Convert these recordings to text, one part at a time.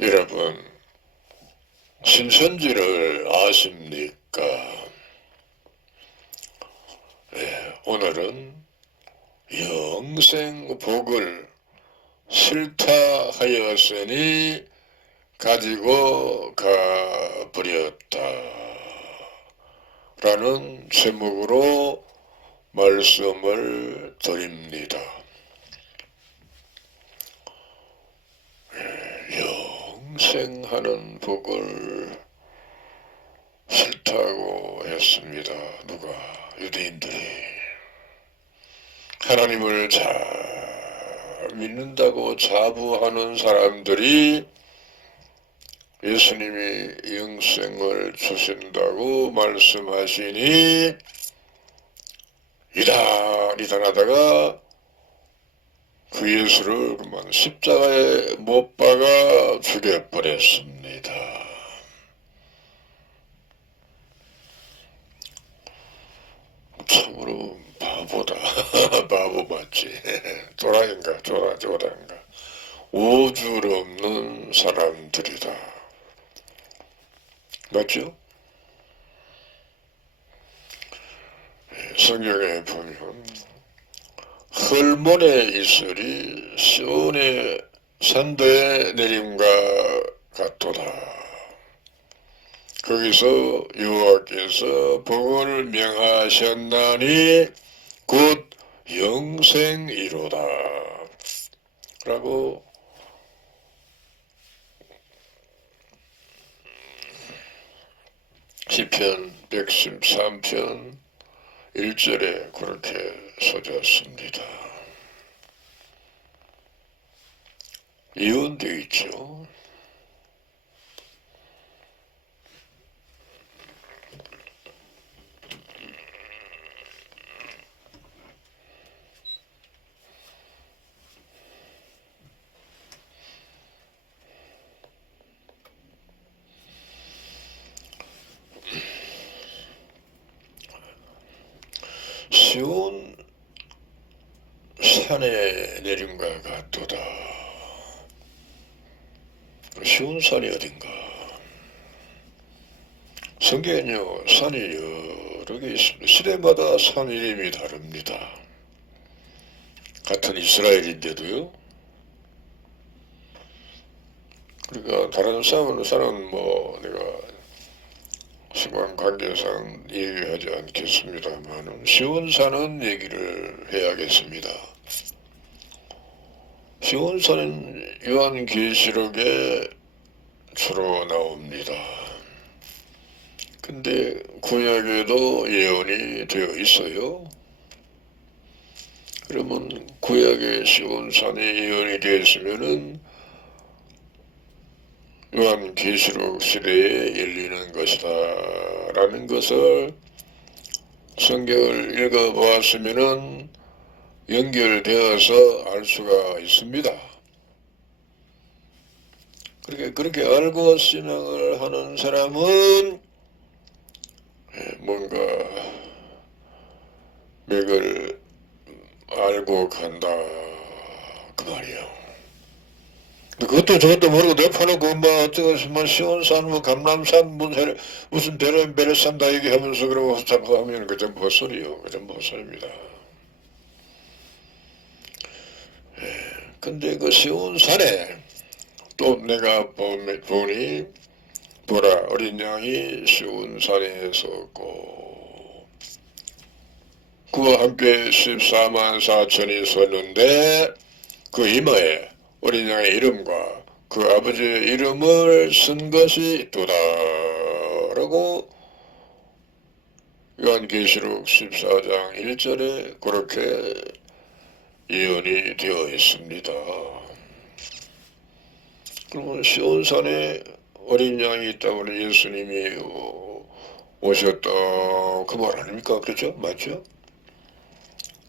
여러분, 신천지를 아십니까? 오늘은 영생복을 싫다 하였으니 가지고 가버렸다 라는 제목으로 말씀을 드립니다. 영생하는 복을 싫다고 했습니다. 누가? 유대인들이. 하나님을 잘 믿는다고 자부하는 사람들이 예수님이 영생을 주신다고 말씀하시니 이단하다가 그 예수를 그만 십자가에 못 박아 죽여버렸습니다. 참으로 바보다. 바보 맞지. 도라인가 조라인가. 오줄 없는 사람들이다. 맞죠? 성경에 보면 헐몬에 있으리 시온의 산도에 내림과 같도다. 거기서 여호와께서 복을 명하셨나니 곧 영생이로다 라고 시편 113편 1절에 그렇게 써졌습니다. 예언되어 있죠. 시온 산에 내림과 같도다. 시온 산이 어딘가? 성경은요, 산이 여러 개 있습니다. 시대마다 산 이름이 다릅니다. 같은 이스라엘인데도요. 그러니까 다른 산은 뭐 내가 시간 관계상 얘기하지 않겠습니다만 시온산은 얘기를 해야겠습니다. 시온산은 요한계시록에 주로 나옵니다. 근데 구약에도 예언이 되어 있어요. 그러면 구약의 시온산이 예언이 되었으면은 요한계시록 시대에 열리는 것이다 라는 것을 성경을 읽어보았으면 연결되어서 알 수가 있습니다. 그렇게 알고 신앙을 하는 사람은 뭔가 맥을 알고 간다 그 말이에요. 그것도 저것도 모르고 내파놓고 뭐 어쩌고 시온산 뭐 감람산 무슨 베레산 다 얘기하면서 그러고 자꾸 하면 그 전부 헛소리요. 그 전부 헛소리입니다. 근데 그 시온산에 또 내가 보니 보라 어린 양이 시온산에 섰고 그와 함께 14만 4천이 섰는데 그 이마에 어린 양의 이름과 그 아버지의 이름을 쓴 것이 있도다 라고 요한계시록 14장 1절에 그렇게 예언이 되어 있습니다. 그러면 시온산에 어린 양이 있다고 예수님이 오셨다 그 말 아닙니까? 그렇죠? 맞죠?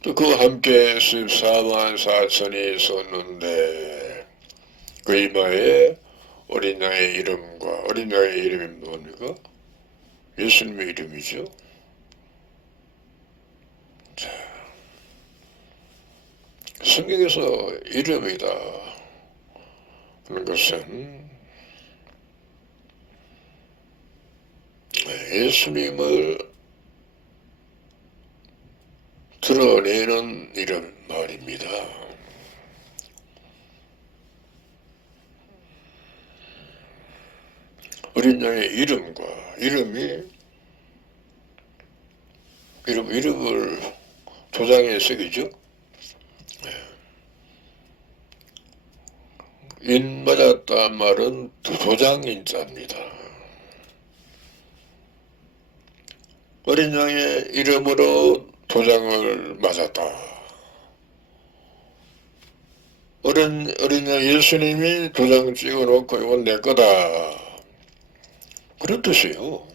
또 그와 함께 14만 4천이 섰는데 그 이마에 어린 양의 이름과 어린 양의 이름이 뭡니까? 예수님의 이름이죠. 자, 성경에서 이름이다 하는 것은 예수님을 드러내는 이런 말입니다. 어린 양의 이름을 도장에 새기죠. 인 맞았다 말은 도장인자입니다. 어린 양의 이름으로 도장을 맞았다. 어린 양 예수님이 도장 찍어놓고 이건 내 거다. 그런 뜻이에요.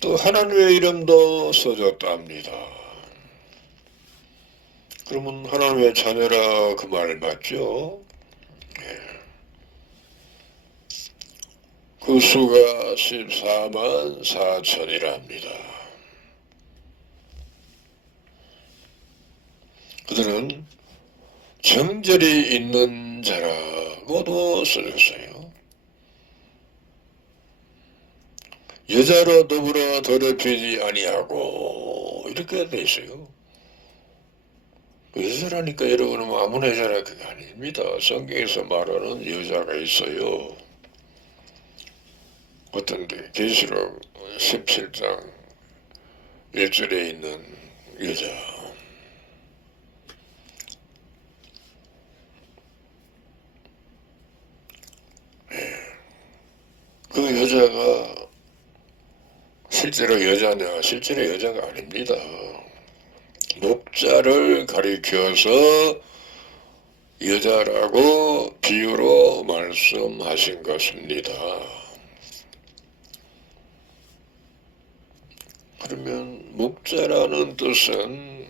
또 하나님의 이름도 써졌다 합니다. 그러면 하나님의 자녀라 그 말 맞죠? 그 수가 14만 4천이라 합니다. 그들은 정절이 있는 자라고도 써졌어요. 여자로 더불어 더럽히지 아니하고 이렇게 돼 있어요. 여자라니까 여러분은 아무나 여자라 그게 아닙니다. 성경에서 말하는 여자가 있어요. 어떤데 계시록 17장 1절에 있는 여자. 그 여자가 실제로 여자냐? 실제로 여자가 아닙니다. 목자를 가리켜서 여자라고 비유로 말씀하신 것입니다. 그러면 목자라는 뜻은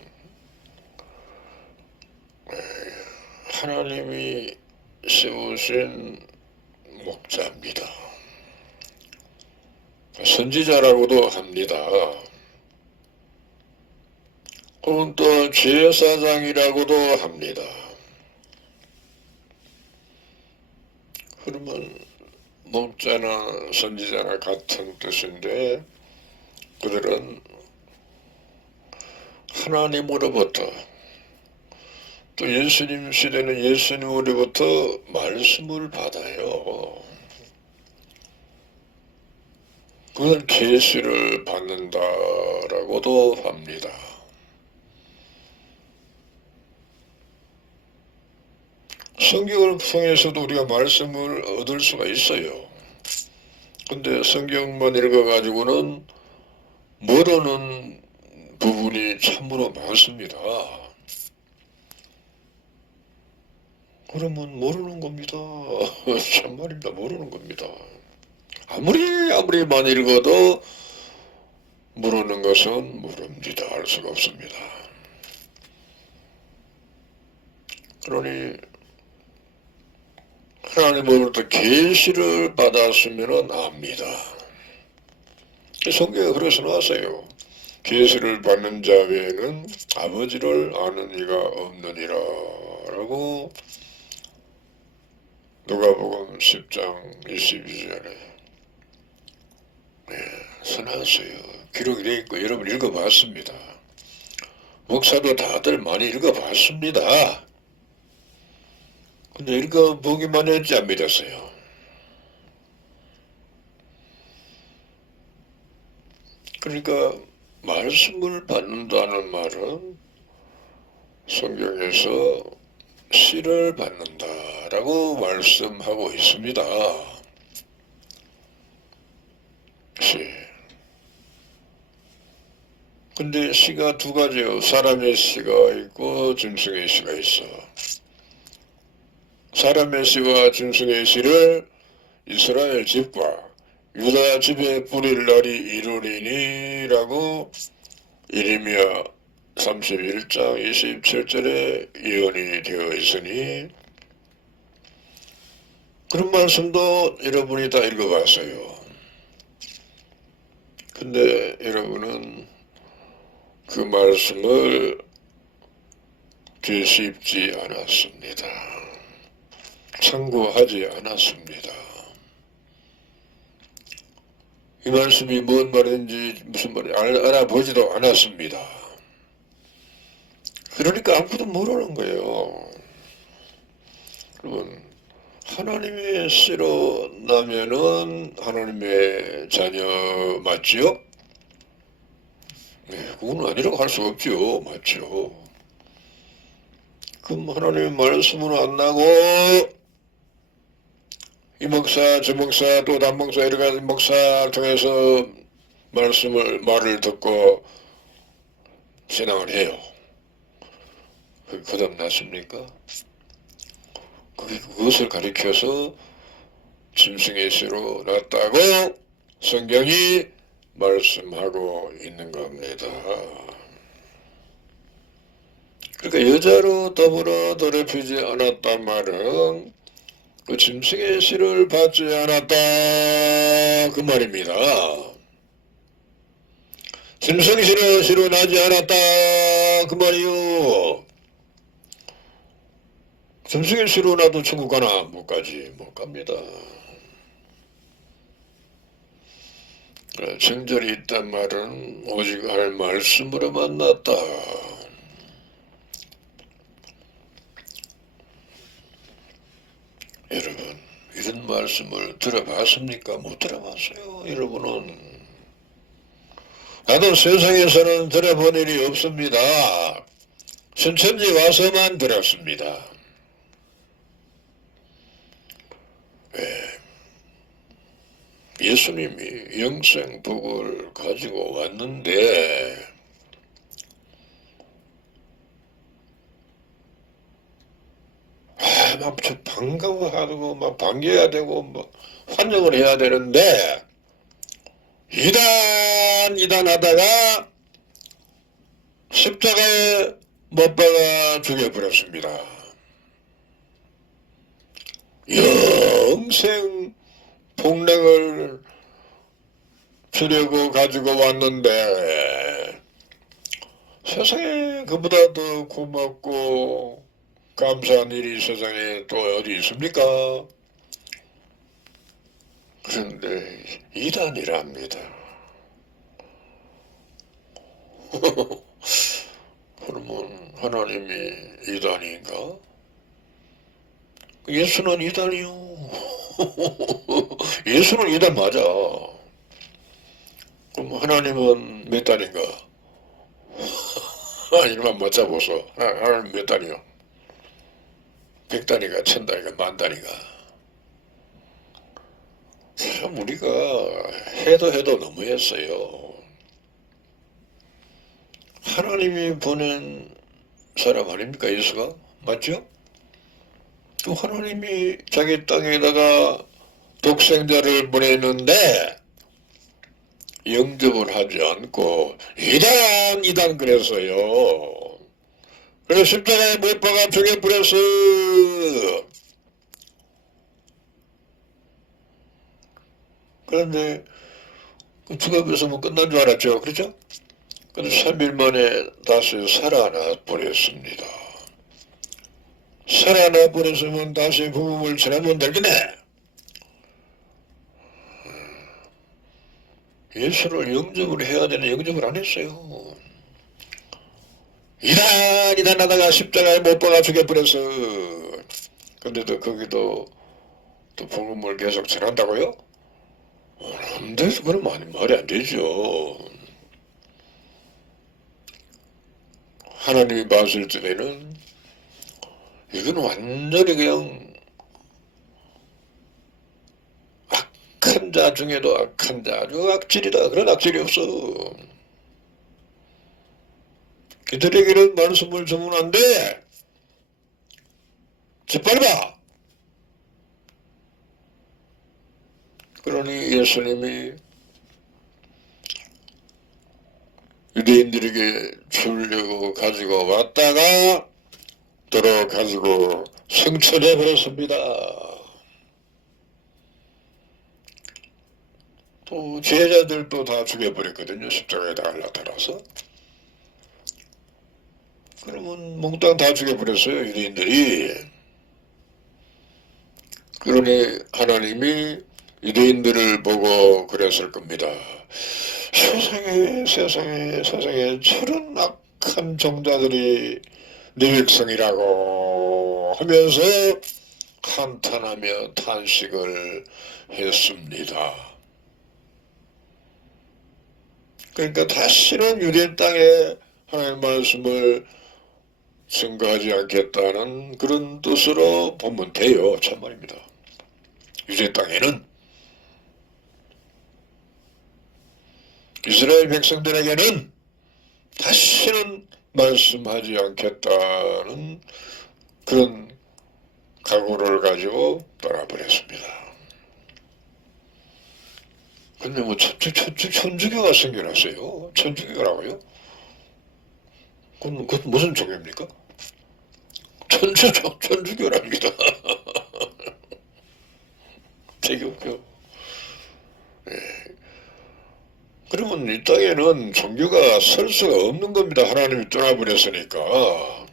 하나님이 세우신 목자입니다. 선지자라고도 합니다. 혹은 또 제사장이라고도 합니다. 그러면 목자나 선지자나 같은 뜻인데 그들은 하나님으로부터 또 예수님 시대는 예수님으로부터 말씀을 받아요. 그건 계시를 받는다라고도 합니다. 성경을 통해서도 우리가 말씀을 얻을 수가 있어요. 근데 성경만 읽어가지고는 모르는 부분이 참으로 많습니다. 그러면 모르는 겁니다. 참말입니다. 모르는 겁니다. 아무리 많이 읽어도 모르는 것은 모릅니다. 알 수가 없습니다. 그러니 하나님으로부터 계시를 받았으면 압니다. 성경에 그래서 나왔어요. 계시를 받는 자 외에는 아버지를 아는 이가 없느니라 라고 누가복음 10장 22절에 써놨어요. 기록이 되어 있고 여러분 읽어봤습니다. 목사도 다들 많이 읽어봤습니다. 근데 읽어보기만 했지 안 믿었어요. 그러니까 말씀을 받는다는 말은 성경에서 씨를 받는다라고 말씀하고 있습니다. 씨. 근데 씨가 두 가지요. 사람의 씨가 있고 짐승의 씨가 있어. 사람의 씨와 짐승의 씨를 이스라엘 집과 유다 집에 뿌릴 날이 이르리니라고 예레미야 31장 27절에 예언이 되어 있으니 그런 말씀도 여러분이 다 읽어봤어요. 근데 여러분은 그 말씀을 되씹지 않았습니다. 참고하지 않았습니다. 이 말씀이 뭔 말인지 무슨 말인지 알아보지도 않았습니다. 그러니까 아무도 모르는 거예요. 그러면 하나님의 씨로 나면은 하나님의 자녀 맞지요? 네, 그건 아니라고 할 수가 없죠. 맞죠? 그럼 하나님의 말씀은 안 나고 이 목사 저 목사 또 다른 목사 이렇게 목사 통해서 말을 듣고 신앙을 해요. 그게 거듭났습니까? 그것을 가리켜서 짐승의 씨로 났다고 성경이 말씀하고 있는 겁니다. 그러니까 여자로 더불어 더럽히지 않았단 말은 그 짐승의 씨를 받지 않았다 그 말입니다. 짐승의 씨로 나지 않았다 그 말이요. 짐승의 씨로 나도 천국 가나? 못 가지. 못 갑니다. 정절이 있단 말은 오직 할 말씀으로 만났다. 여러분 이런 말씀을 들어봤습니까? 못 들어봤어요. 여러분은. 나도 세상에서는 들어본 일이 없습니다. 신천지 와서만 들었습니다. 예수님이 영생복을 가지고 왔는데 막 반가워하고 막 반겨야 되고 뭐 환영을 해야 되는데 이단 하다가 십자가에 못 박아 죽여버렸습니다. 영생 복락을 주려고 가지고 왔는데 세상에 그보다 더 고맙고 감사한 일이 세상에 또 어디 있습니까? 그런데 이단이랍니다. 그러면 하나님이 이단인가? 예수는 이단이요. 예수는 이단 맞아. 그럼 하나님은 몇 단인가? 이만 맞춰보소. 하나님 몇 단이요? 100단이가 1000단이가 10,000단이가. 참 우리가 해도 너무했어요. 하나님이 보낸 사람 아닙니까 예수가? 맞죠? 또 하나님이 자기 땅에다가 독생자를 보내는데 영접을 하지 않고 이단 그랬어요. 그래서 십자가에 못 박아 죽여버렸어. 그런데 죽어버려서 뭐 끝난 줄 알았죠. 그렇죠? 근데 3일 만에 다시 살아나 버렸습니다. 살아나 버렸으면 다시 복음을 전하면 되겠네. 예수를 영접을 해야 되는 영접을 안 했어요. 이단 하다가 십자가에 못 박아 죽여버렸어. 근데도 거기도 또 복음을 계속 전한다고요? 안 돼서 그건 말이 안 되죠. 하나님이 봤을 때는 이건 완전히 그냥 악한 자 중에도 악한 자, 아주 악질이다. 그런 악질이 없어. 그들에게는 말씀을 전면 안 돼. 짓밟아. 그러니 예수님이 유대인들에게 주려고 가지고 왔다가 도로 가지고 승천해 버렸습니다. 또 제자들도 다 죽여버렸거든요. 십자가에다 나타나서. 그러면 몽땅 다 죽여버렸어요. 유대인들이. 그러니 하나님이 유대인들을 보고 그랬을 겁니다. 세상에 저런 악한 종자들이 네 백성이라고 하면서 한탄하며 탄식을 했습니다. 그러니까 다시는 유대 땅에 하나님의 말씀을 증거하지 않겠다는 그런 뜻으로 보면 돼요. 참말입니다. 유대 땅에는 이스라엘 백성들에게는 다시는 말씀하지 않겠다는 그런 각오를 가지고 떠나버렸습니다. 근데 뭐 천주교가 생겨났어요. 천주교라고요? 그건 무슨 종교입니까? 천주교랍니다. 대교교. 그러면 이 땅에는 종교가 설 수가 없는 겁니다. 하나님이 떠나버렸으니까.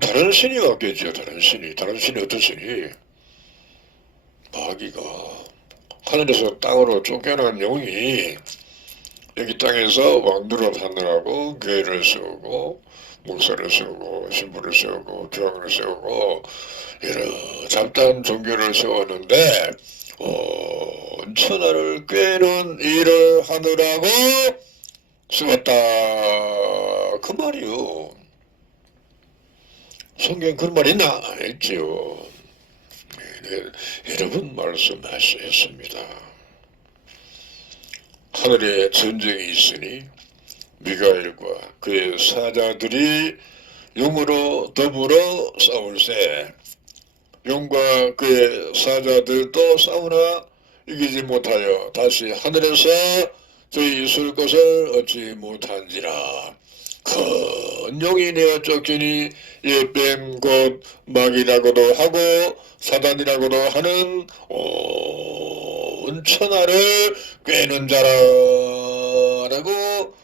다른 신이 왔겠죠. 다른 신이 어떤 신이? 마귀가 하늘에서 땅으로 쫓겨난 영이 여기 땅에서 왕노릇 하느라고 교회를 세우고 목사를 세우고 신부를 세우고 교황을 세우고 여러 잡다한 종교를 세웠는데 천하를 꿰는 일을 하느라고 세웠다 그 말이요. 성경 그런 말 있나? 있지요. 네, 여러 번 말씀하셨습니다. 하늘에 전쟁이 있으니 미가엘과 그의 사자들이 용으로 더불어 싸울세. 용과 그의 사자들도 싸우나 이기지 못하여 다시 하늘에서 저희 있을 것을 얻지 못한지라. 큰 용이 내어 쫓기니 예뱀 곧 마귀라고도 하고 사단이라고도 하는 온 천하를 꿰는 자라라고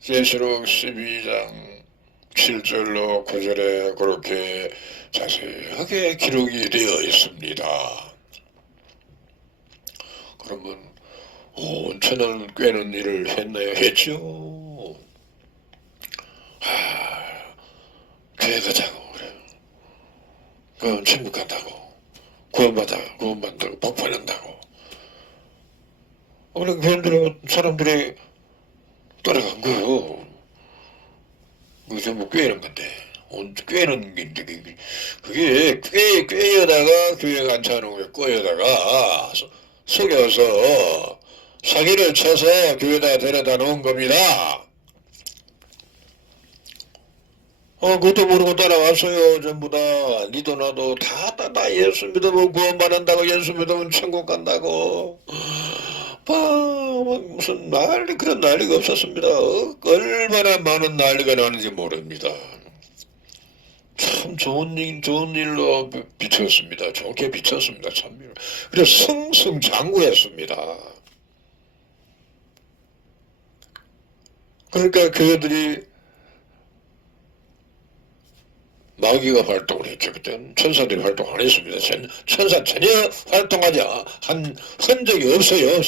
계시록 12장 7절로 9절에 그렇게 자세하게 기록이 되어 있습니다. 그러면 온 천하를 꿰는 일을 했나요? 했죠. 교회 가자고 그래요. 그럼 천국 간다고 구원받는다고 복받는다고. 그래 교인들은 사람들이 따라간 거예요. 그게 전부 꿰는 건데 꿰는 게 그게 꿰여다가 교회 간차는 게 꿰여다가 속여서 사기를 쳐서 교회에다 데려다 놓은 겁니다. 그것도 모르고 따라왔어요. 전부 다. 니도 나도 다 예수 믿으면 구원받는다고 예수 믿으면 천국 간다고. 무슨 그런 난리가 없었습니다. 얼마나 많은 난리가 나는지 모릅니다. 참 좋은 일로 비쳤습니다. 좋게 비쳤습니다. 참. 그래서 승승장구했습니다. 그러니까 그들이 마귀가 활동을 했죠. 그때는 천사들이 활동 안 했습니다. 천사 전혀 활동하지 한 흔적이 없어요.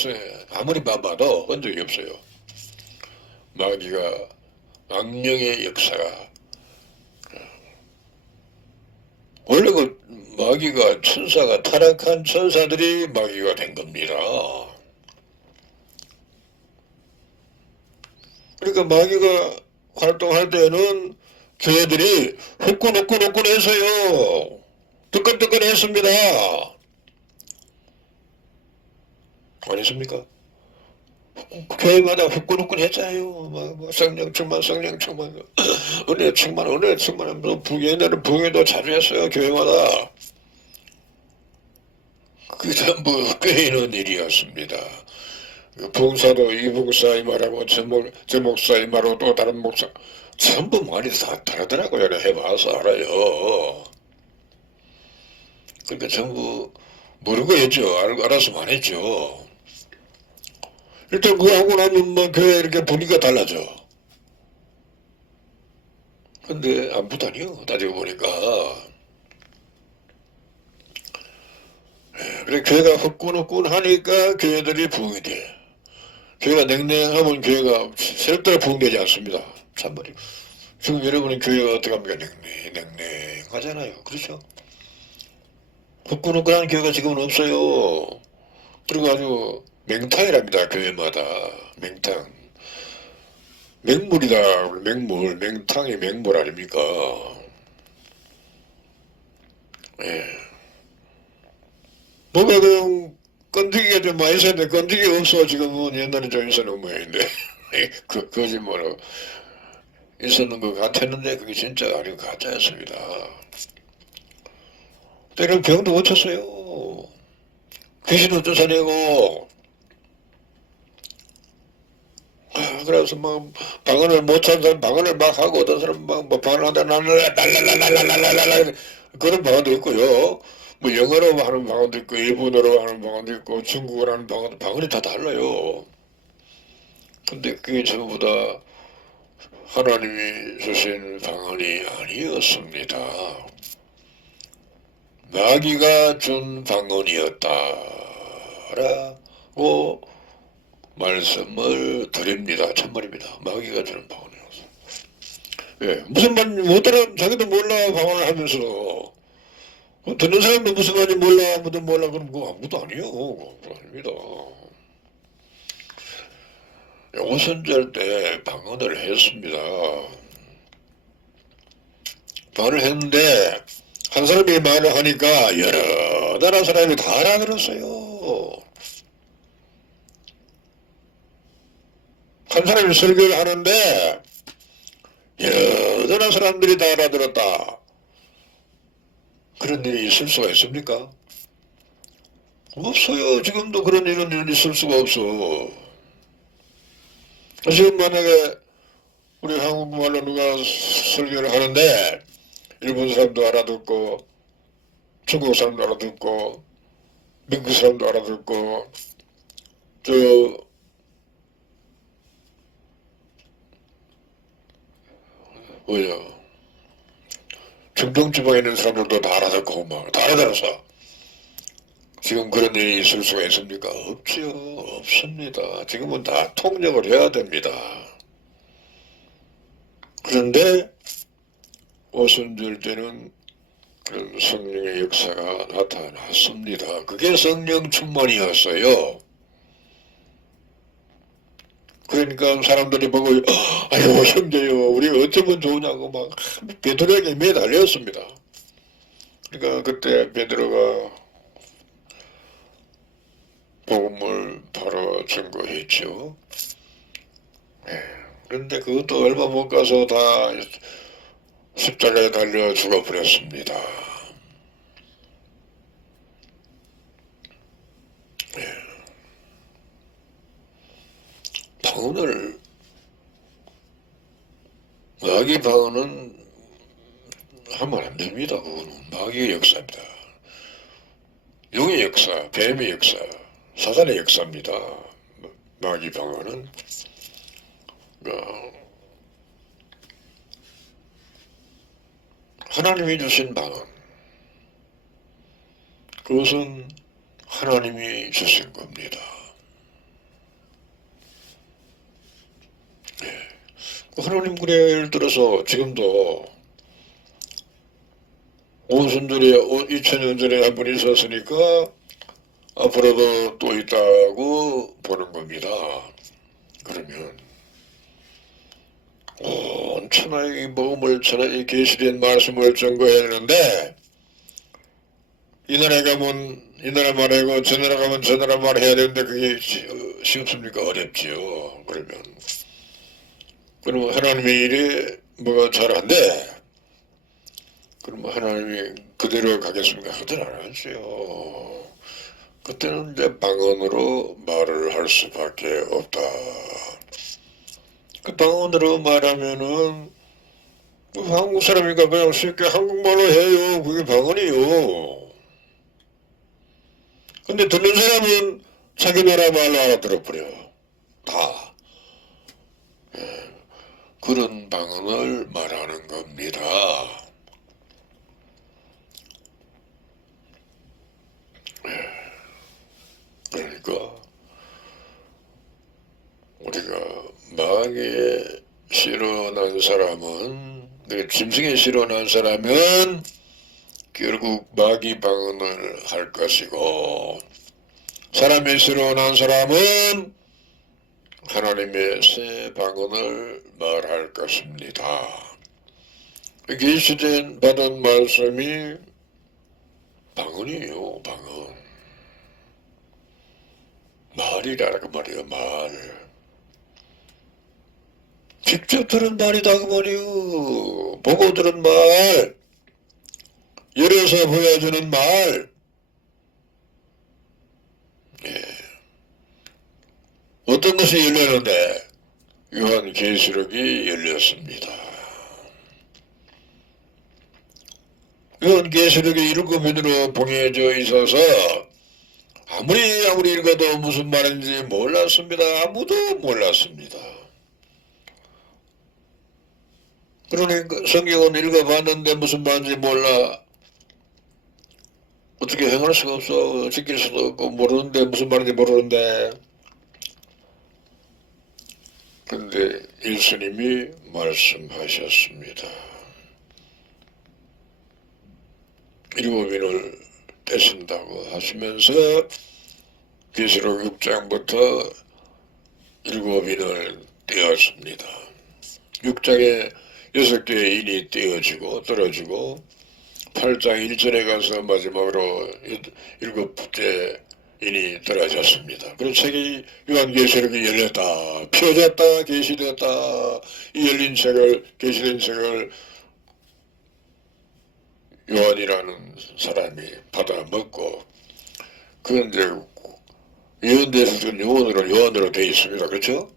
아무리 봐도 흔적이 없어요. 마귀가 악령의 역사가 원래 그 마귀가 천사가 타락한 천사들이 마귀가 된 겁니다. 그러니까 마귀가 활동할 때는 교회들이 후끈후끈했어요. 뜨끈뜨끈했습니다. 아니십니까? 교회마다 후끈후끈했잖아요. 성령 충만 은혜 충만 옛날에 부흥회도 자주 했어요. 교회마다. 그 전부 꿰이는 일이었습니다. 봉사도 이 목사 이 말하고 저 목사 이 말하고 또 다른 목사 전부 말이 다 다르더라고요. 해봐서 알아요. 그러니까 전부 모르고 했죠. 알아서 안 했죠. 일단 그거 하고 나면 뭐 교회 이렇게 분위기가 달라져. 근데 안 붙다니요. 따지고 보니까 그래 교회가 후끈후끈하니까 교회들이 부흥이 돼. 교회가 냉랭하면 교회가 절대로 부흥되지 않습니다. 참말이에요. 지금 여러분의 교회가 어떻게 합니까? 냉랭하잖아요. 그렇죠? 후끈후끈한 교회가 지금은 없어요. 그리고 아주 맹탕이랍니다. 교회마다 맹탕. 맹물이다. 맹탕이 맹물 아닙니까? 예. 뭐가 그냥 건드기가 좀 많이 있었는데 건드기가 없어. 지금은 옛날에 좀 있었는 모양인데 거짓말로 있었는 것 같았는데 그게 진짜 아니고 가짜였습니다. 때는 병도 고쳤어요. 귀신도 쫓아내고 그래서 막 방언을 못하는 사람 방언을 막 하고 어떤 사람 막 방언하다 랄랄랄랄랄랄랄랄랄 그런 방언도 있고요. 뭐 영어로 하는 방언도 있고 일본어로 하는 방언도 있고 중국어로 하는 방언도 방언이 다 달라요. 근데 그게 전부 다 하나님이 주신 방언이 아니었습니다. 마귀가 준 방언이었다라고 말씀을 드립니다. 참말입니다. 마귀가 주는 방언이었어. 예, 무슨 말인지 못 알아, 자기도 몰라 방언을 하면서도 듣는 사람도 무슨 말인지 몰라 아무도 몰라 그럼 그거 아무도 아니에요. 그거 아닙니다. 오순절 때 방언을 했습니다. 방언을 했는데 한 사람이 말을 하니까 여러 나라 사람이 다 알아들었어요. 한 사람이 설교를 하는데 여러 나라 사람들이 다 알아들었다. 그런 일이 있을 수가 있습니까? 없어요. 지금도 그런 일은 있을 수가 없어. 지금 만약에 우리 한국말로 누가 설교를 하는데 일본 사람도 알아듣고 중국 사람도 알아듣고 미국 사람도 알아듣고 저 뭐야 중동 지방에 있는 사람들도 다 알아듣고 막 다 알아들어서 지금 그런 일이 있을 수가 있습니까? 없지요. 없습니다. 지금은 다 통역을 해야 됩니다. 그런데 오순절 때는 그런 성령의 역사가 나타났습니다. 그게 성령 충만이었어요. 그러니까 사람들이 보고 아유 형제요 우리 어쩌면 좋으냐고 막 베드로에게 매달렸습니다. 그러니까 그때 베드로가 복음을 바로 증거했죠. 예. 그런데 그것도 얼마 못 가서 다 십자가에 달려 죽어버렸습니다. 예. 방언을 마귀 방언은 하면 안 됩니다. 그거는 마귀의 역사입니다. 용의 역사, 뱀의 역사, 사단의 역사입니다. 마귀 방언은 하나님이 주신 방언. 그것은 하나님이 주신 겁니다. 네. 하나님 그래 예를 들어서 지금도 오순절에 2000년 전에 한 번 있었으니까 앞으로도 또 있다고 보는 겁니다. 그러면 온 천하의 복음을 천하의 계시된 말씀을 증거했는데 이 나라에 가면 이 나라 말하고 저 나라 가면 저 나라 말해야 되는데 그게 쉽습니까? 어렵지요. 그러면 하나님의 일이 뭐가 잘 안 돼. 그러면 하나님이 그대로 가겠습니까? 그대로 안 하지요. 그때는 이제 방언으로 말을 할 수밖에 없다. 그 방언으로 말하면은 한국 사람이니까 그냥 쉽게 한국말로 해요. 그게 방언이요. 근데 듣는 사람은 자기 나라 말로 알아들어버려. 다. 예, 그런 방언을 말하는 겁니다. 예. 땅에 실어 난 사람은, 짐승에 실어 난 사람은 결국 마귀 방언을 할 것이고, 사람에 실어 난 사람은 하나님의 새 방언을 말할 것입니다. 계시된 받은 말씀이 방언이에요, 방언. 말이라 그 말이에요, 말. 직접 들은 말이다 그 말이요. 보고 들은 말, 열어서 보여주는 말. 예. 어떤 것이 열렸는데 요한계시록이 열렸습니다. 요한계시록이 7면으로 봉해져 있어서 아무리 읽어도 무슨 말인지 몰랐습니다. 아무도 몰랐습니다. 그러니까 성경은 읽어봤는데 무슨 말인지 몰라. 어떻게 행할 수가 없어. 지킬 수도 없고 모르는데 무슨 말인지 모르는데. 근데 예수님이 말씀하셨습니다. 7인을 떼신다고 하시면서 계시록 6장부터 7인을 떼었습니다. 6장에 6개의 인이 떼어지고 떨어지고 8장 1절에 가서 마지막으로 7째 인이 떨어졌습니다. 그래서 책이 요한계시록이 열렸다, 펴졌다, 계시됐다. 이 열린 책을, 계시된 책을 요한이라는 사람이 받아 먹고, 그건 이제 예언대에서는 요한으로 되어 있습니다. 그렇죠?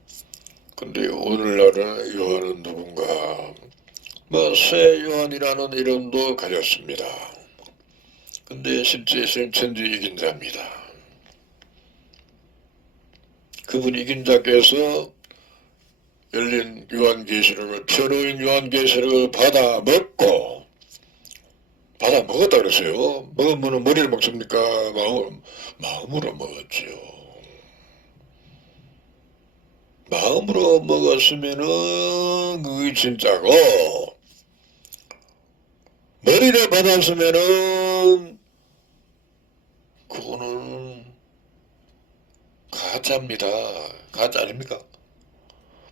근데 오늘날은 요한은 누군가, 새 요한이라는 이름도 가졌습니다. 근데 실제 천지 이긴 자입니다. 그분 이긴 자께서 열린 요한계시록을, 펴놓은 요한계시록을 받아 먹었다 그랬어요. 먹으면 머리를 먹습니까? 마음으로 먹었지요. 마음으로 먹었으면은 그게 진짜고, 머리를 받았으면은 그거는 가짜입니다. 가짜 아닙니까?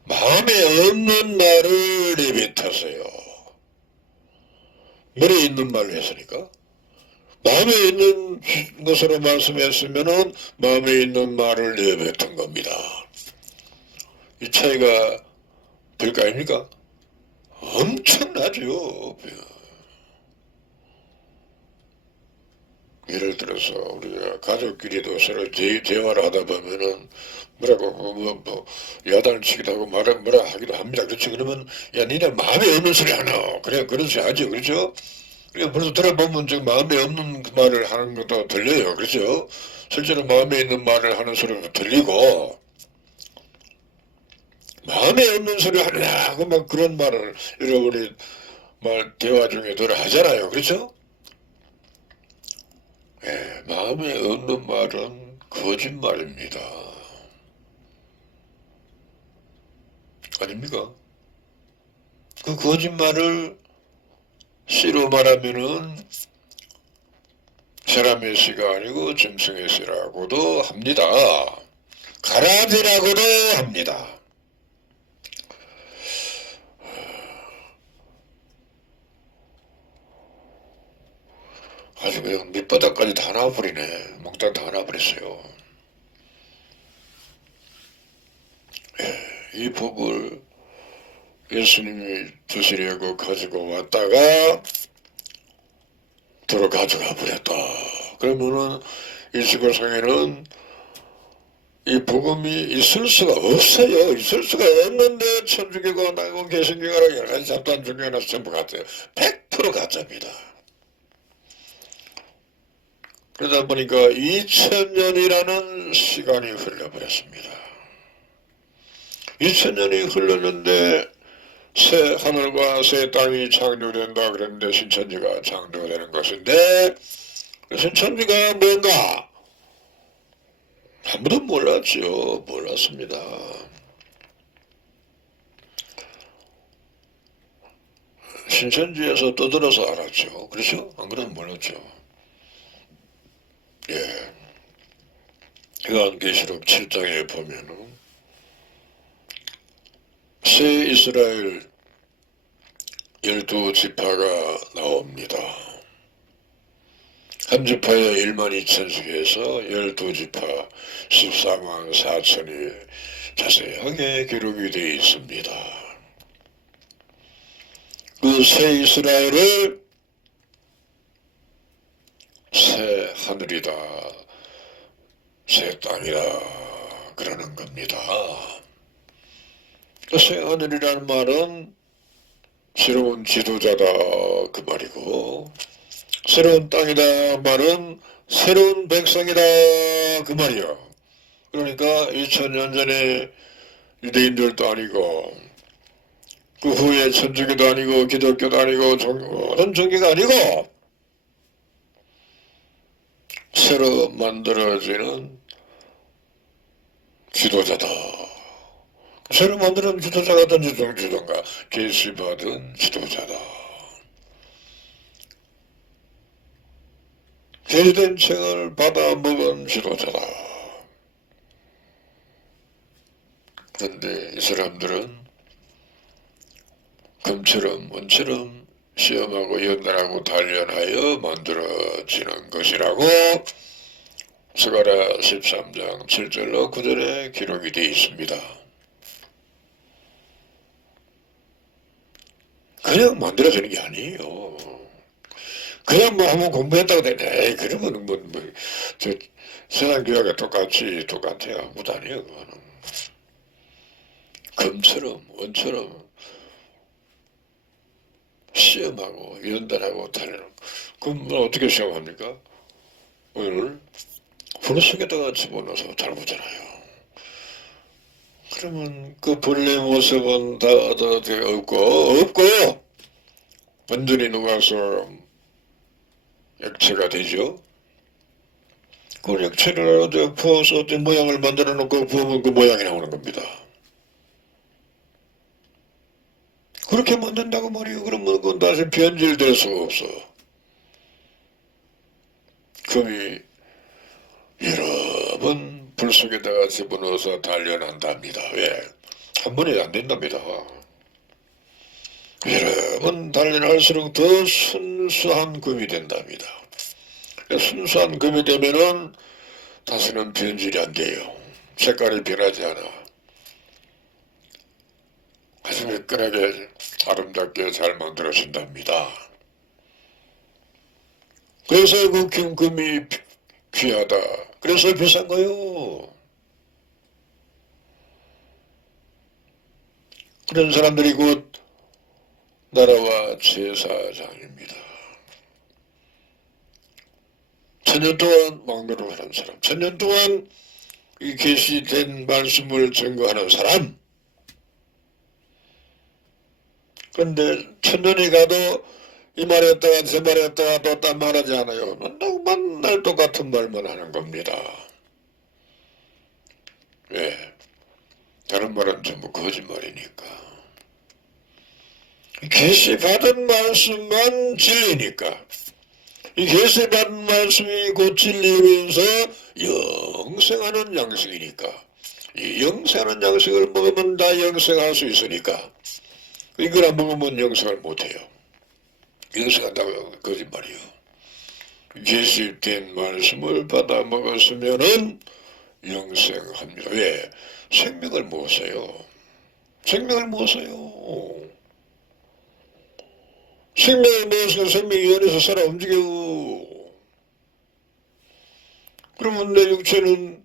마음에 없는 말을 내뱉었어요. 머리에 있는 말을 했으니까. 마음에 있는 것으로 말씀했으면은 마음에 있는 말을 내뱉은 겁니다. 이 차이가 별거 아닙니까? 엄청나죠. 예를 들어서 우리가 가족끼리도 서로 대화를 하다 보면은 뭐라고 야단을 치기도 하고 뭐라 하기도 합니다. 그렇죠? 그러면 야 니네 마음에 없는 소리 하나 그래 그런 소리 하죠. 그렇죠? 그러니까 벌써 들어보면 좀 마음에 없는 그 말을 하는 것도 들려요. 그렇죠? 실제로 마음에 있는 말을 하는 소리도 들리고, 마음에 없는 소리 하느냐 하고 막 그런 말을 여러분이 대화 중에 늘 하잖아요. 그렇죠? 예, 마음에 없는 말은 거짓말입니다. 아닙니까? 그 거짓말을 씨로 말하면은 사람의 씨가 아니고 짐승의 씨라고도 합니다. 가라지라고도 합니다. 아주 그냥 밑바닥까지 다 나와버리네. 몽땅 다 나와버렸어요. 이 복을 예수님이 주시려고 가지고 왔다가 들어 가져가 버렸다. 그러면은 이 지구상에는 이 복음이 있을 수가 없어요. 있을 수가 없는데 천주교가 나고 개신교가 여러 가지 잡다한 종교가 나서 전부 가짜예요. 100% 가짜입니다. 그러다 보니까 2000년이라는 시간이 흘러버렸습니다. 2000년이 흘렀는데 새 하늘과 새 땅이 창조된다 그랬는데 신천지가 창조되는 것인데, 신천지가 뭔가 아무도 몰랐죠. 몰랐습니다. 신천지에서 떠들어서 알았죠. 그렇죠? 안 그러면 몰랐죠. 예. 요한계시록 7장에 보면은 새 이스라엘 12지파가 나옵니다. 한 지파에 12,000씩 해서 12지파 14만 4천이 자세하게 기록이 되어 있습니다. 그 새 이스라엘을 새 하늘이다, 새 땅이다 그러는 겁니다. 새 하늘이라는 말은 새로운 지도자다 그 말이고, 새로운 땅이다 말은 새로운 백성이다 그 말이야. 그러니까 2000년 전에 유대인들도 아니고 그 후에 천주교도 아니고 기독교도 아니고 다른 종교가 아니고 새로 만들어지는 지도자다. 새로 만드는 지도자가 어떤 지도자인가? 계시받은 지도자다. 계시된 책을 받아 먹은 지도자다. 그런데 이 사람들은 금처럼 원처럼 시험하고 연단하고 단련하여 만들어지는 것이라고 스가랴 13장 7절로 9절에 기록이 되어 있습니다. 그냥 만들어지는 게 아니에요. 그냥 뭐 한번 공부했다고 되네. 그러면 저 세상 교회가 똑같아요. 아무도 아니에요. 그거는. 금처럼 원처럼 시험하고 연단하고 달려는. 그럼 어떻게 시험합니까? 오늘 불 속에다가 집어넣어서 잘 보잖아요. 그러면 그 본래 모습은 다 없고 완전히 녹아서 액체가 되죠. 그 액체를 어디 부어서 어떤 모양을 만들어 놓고 부으면 그 모양이 나오는 겁니다. 그렇게 만든다고 말이에요. 그러면 그건 다시 변질될 수가 없어. 금이 여러 번 불 속에다가 집어넣어서 단련한답니다. 왜? 한 번에 안 된답니다. 여러 번 단련할수록 더 순수한 금이 된답니다. 순수한 금이 되면은 다시는 변질이 안 돼요. 색깔이 변하지 않아. 아주 매끈하게 아름답게 잘 만들어진답니다. 그래서 그 금이 귀하다. 그래서 비싼 거요. 그런 사람들이 곧 나라와 제사장입니다. 천년 동안 왕노릇 하는 사람, 천년 동안 이 계시된 말씀을 증거하는 사람. 그런데 천년이 가도 이 말했다가 저 말했다가 또 딴 말하지 않아요. 맨날 똑같은 말만 하는 겁니다. 왜? 다른 말은 전부 거짓말이니까. 계시받은 말씀만 진리니까. 이 계시받은 말씀이 곧 진리면서 영생하는 양식이니까. 이 영생하는 양식을 먹으면 다 영생할 수 있으니까. 이걸 안 먹으면 영생을 못해요. 영생한다고 거짓말이요. 계시된 말씀을 받아 먹었으면은 영생합니다. 왜? 생명을 먹었어요. 생명을 먹었어요. 생명을 먹어서 생명이 연해서 살아 움직여. 그러면 내 육체는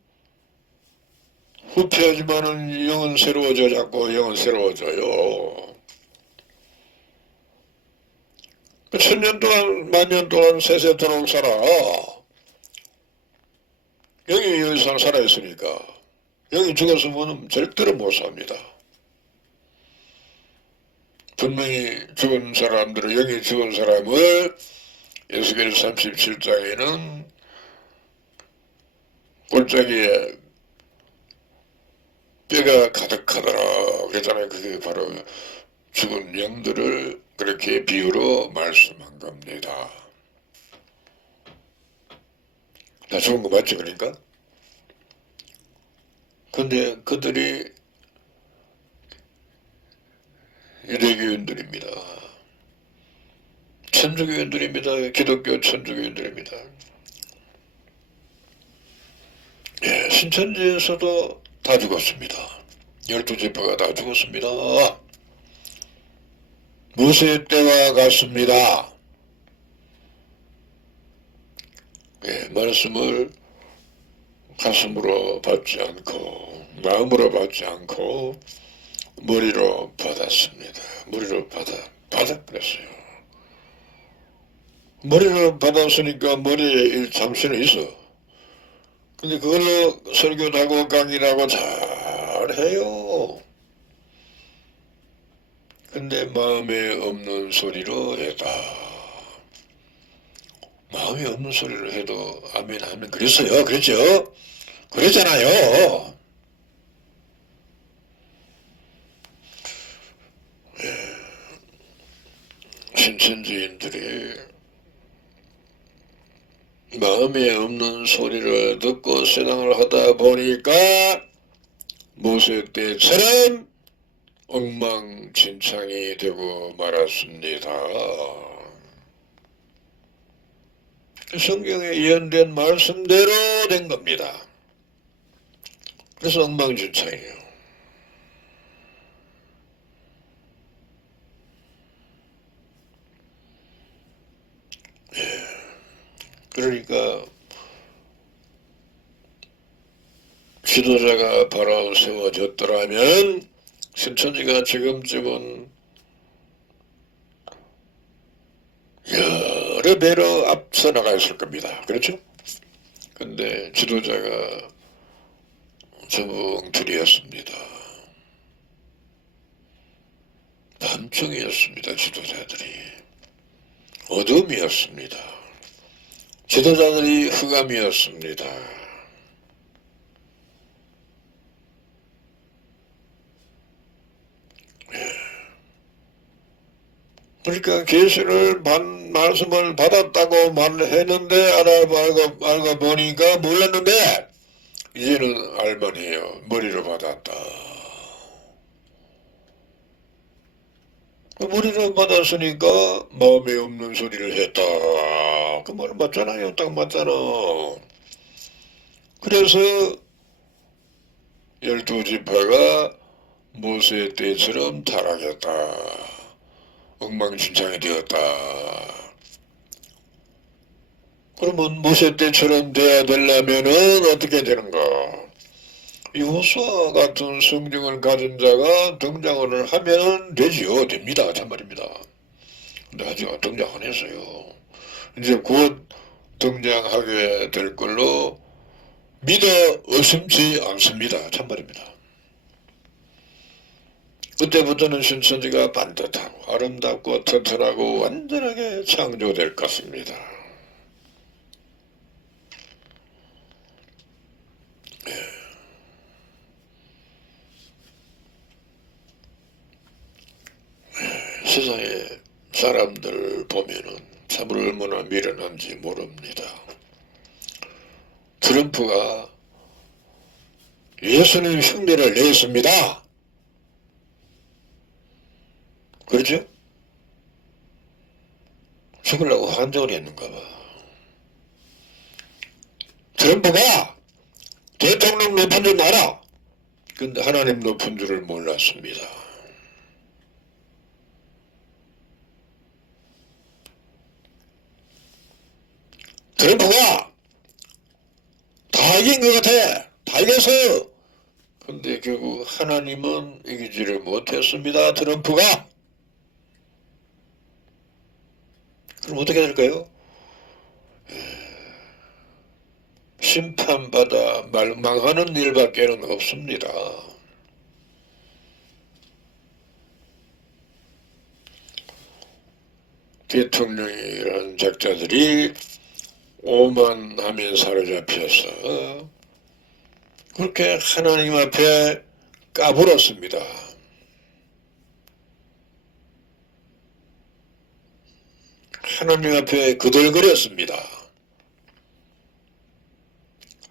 후퇴하지만은 영은 새로워져 자꾸 영은 새로워져요. 천년 동안 만년 동안 세세토록 살아. 영이 여기서 살아있으니까. 영이 죽었으면 절대로 못 삽니다. 분명히 죽은 사람들을, 영이 죽은 사람을 에스겔 37장에는 골짜기에 뼈가 가득하더라 그랬잖아요. 그게 바로 죽은 영들을 그렇게 비유로 말씀한 겁니다. 나 좋은 거 맞지 그러니까? 근데 그들이 유대교인들입니다. 천주교인들입니다. 기독교 천주교인들입니다. 예, 신천지에서도 다 죽었습니다. 12지파가 다 죽었습니다. 모세 때와 같습니다. 예, 말씀을 가슴으로 받지 않고 마음으로 받지 않고 머리로 받았습니다. 머리로 받아버렸어요. 머리로 받았으니까 머리에 잠시는 있어. 근데 그걸로 설교도 하고 강의를 하고 잘해요. 근데 마음에 없는 소리로 했다. 마음에 없는 소리를 해도 아멘 하면 그랬어요. 그랬죠? 그랬잖아요. 신천지인들이 마음에 없는 소리를 듣고 신앙을 하다 보니까 모세 때처럼 엉망진창이 되고 말았습니다. 성경에 예언된 말씀대로 된 겁니다. 그래서 엉망진창이에요. 그러니까 지도자가 바로 세워졌더라면 신천지가 지금쯤은 여러 배로 앞서 나가 있을 겁니다. 그렇죠? 근데 지도자가 저분들이었습니다. 밤중이었습니다. 지도자들이. 어둠이었습니다. 지도자들이 흑암이었습니다. 그러니까 계시를 말씀을 받았다고 말했는데 알고 보니까 몰랐는데 이제는 알만해요. 머리로 받았다. 머리로 받았으니까 마음에 없는 소리를 했다. 그 말 맞잖아요. 딱 맞잖아. 그래서 12지파가 모세 때처럼 타락했다. 엉망진창이 되었다. 그러면 모세 때처럼 돼야 되려면은 어떻게 되는가? 여호수아 같은 성령을 가진 자가 등장을 하면 되지요. 됩니다. 참말입니다. 근데 아직 등장 안 했어요. 이제 곧 등장하게 될 걸로 믿어 의심치 않습니다. 참말입니다. 그때부터는 신천지가 반듯하고 아름답고 튼튼하고 완전하게 창조될 것입니다. 세상에 사람들 보면은 참 얼마나 미련한지 모릅니다. 트럼프가 예수님 흉내를 냈습니다. 그렇죠? 죽으려고 환장을 했는가 봐. 트럼프가 대통령 높은 줄 알아. 근데 하나님 높은 줄을 몰랐습니다. 트럼프가 다 이긴 것 같아. 다 이겼어요. 근데 결국 하나님은 이기지를 못했습니다. 트럼프가. 그럼 어떻게 될까요? 심판받아 망하는 일밖에는 없습니다. 대통령이라는 작자들이 오만하면 사로잡혀서 그렇게 하나님 앞에 까불었습니다. 하나님 앞에 그들거렸습니다.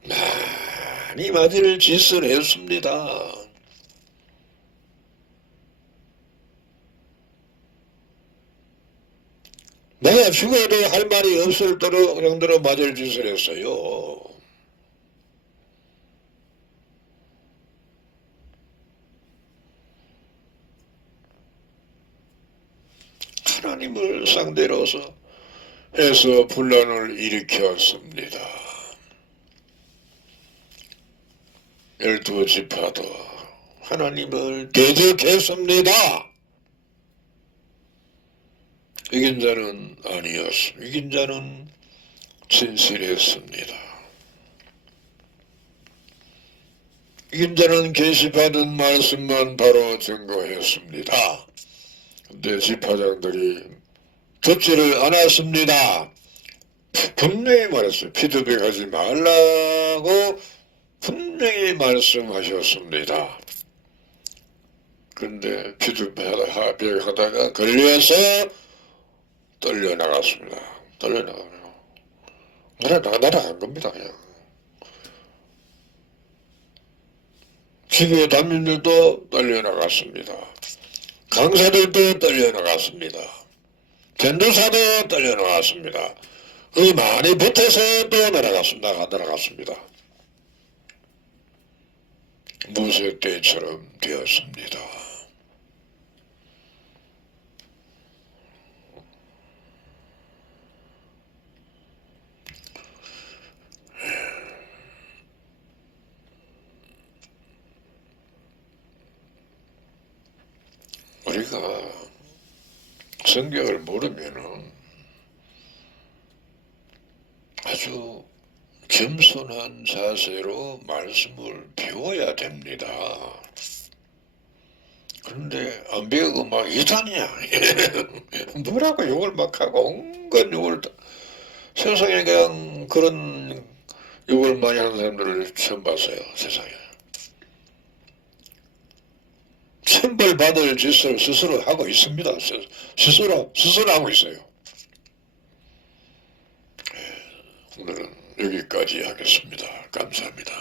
많이 맞을 짓을 했습니다. 내가 죽어도 할 말이 없을 정도로 맞을 짓을 했어요. 하나님을 상대로서 해서 분란을 일으켰습니다. 12지파도 하나님을 대적했습니다. 이긴 자는 아니었습니다. 이긴 자는 진실했습니다. 이긴 자는 계시받은 말씀만 바로 증거했습니다. 근데 지파장들이 듣지를 않았습니다. 분명히 말했어요. 피드백하지 말라고 분명히 말씀하셨습니다. 그런데 피드백하다가 걸려서 떨려나갔습니다. 떨려나가요. 날아간 겁니다. 그냥. 지교의 담임들도 떨려나갔습니다. 강사들도 떨려나갔습니다. 전도사도 떨려나갔습니다. 거기 많이 붙어서 또 날아갔습니다. 무쇠 때처럼 되었습니다. 우리가 성경을 모르면은 아주 겸손한 자세로 말씀을 배워야 됩니다. 그런데 안 배우고 막 이단이야. 뭐라고 욕을 막 하고 온갖 욕을 세상에 그냥 그런 욕을 많이 하는 사람들을 처음 봤어요. 세상에. 천벌받을 짓을 스스로 하고 있습니다. 스스로 하고 있어요. 오늘은 여기까지 하겠습니다. 감사합니다.